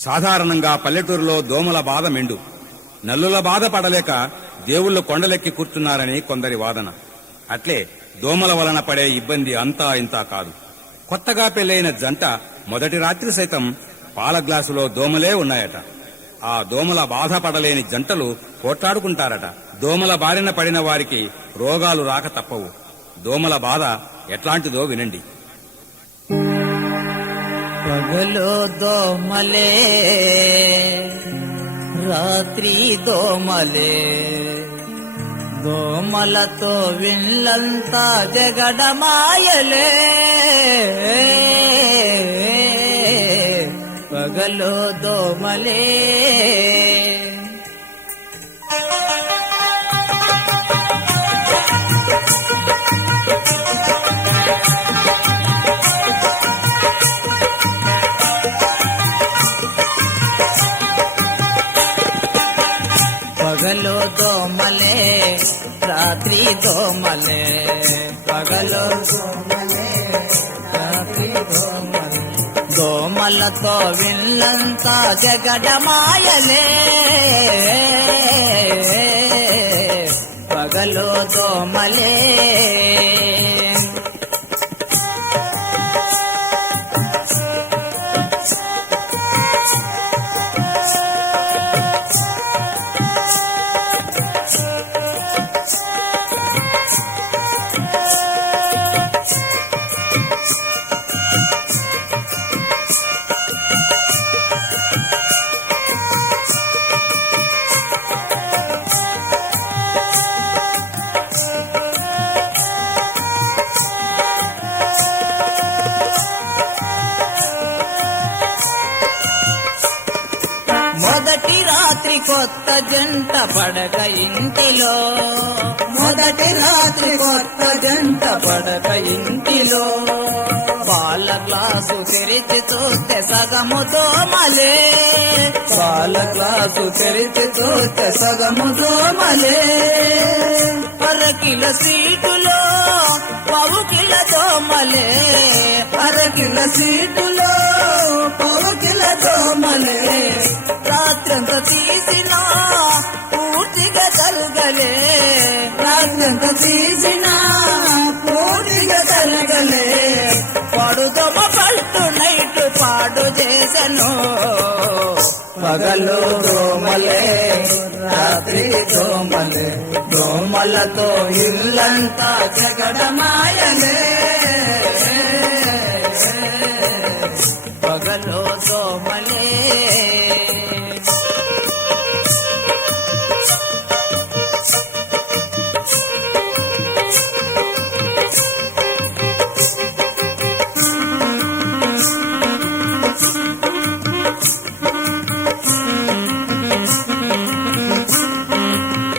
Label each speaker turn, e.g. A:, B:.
A: సాధారణంగా పల్లెటూరులో దోమల బాధ మెండు. నల్లుల బాధ పడలేక దేవుళ్ళు కొండలెక్కి కూర్చున్నారని కొందరి వాదన. అట్లే దోమల వలన పడే ఇబ్బంది అంతా ఇంతా కాదు. కొత్తగా పెళ్ళైన జంట మొదటి రాత్రి సైతం పాల గ్లాసులో దోమలే ఉన్నాయట. ఆ దోమల బాధ పడలేని జంటలు పోట్లాడుకుంటారట. దోమల బారిన పడిన వారికి రోగాలు రాక తప్పవు. దోమల బాధ ఎట్లాంటిదో వినండి.
B: పగలు దోమలే రాత్రి దోమలే. దోమలతో విళ్ళంతా జగడమాయలే. పగలు దోమలే. పగలు దోమలే రాత్రి దోమలే పగలు దోమలే రాత్రి దోమలే దోమలతో విల్లంతా జగడమాయలే పగలు దోమలే మొదటి రాత్రి కొత్త జంట పడక ఇంటిలో. మొదటి రాత్రి కొత్త జంట పడక ఇంటిలో. పాల గ్లాసు తెరిచి చూస్తే సగము దోమలే పాల గ్లాసు తెరిచి చూస్తే సగము దోమలే పరకిల సీటులో పవుకిల దోమలే పరకిల సీటులో తీసిన పూర్తిగా కలగలే. పడుదమ నైట్ పాడు చేసను. పగలు దోమలే రాత్రి దోమలే. దోమలతో ఇల్లంతా జగడమాయలే.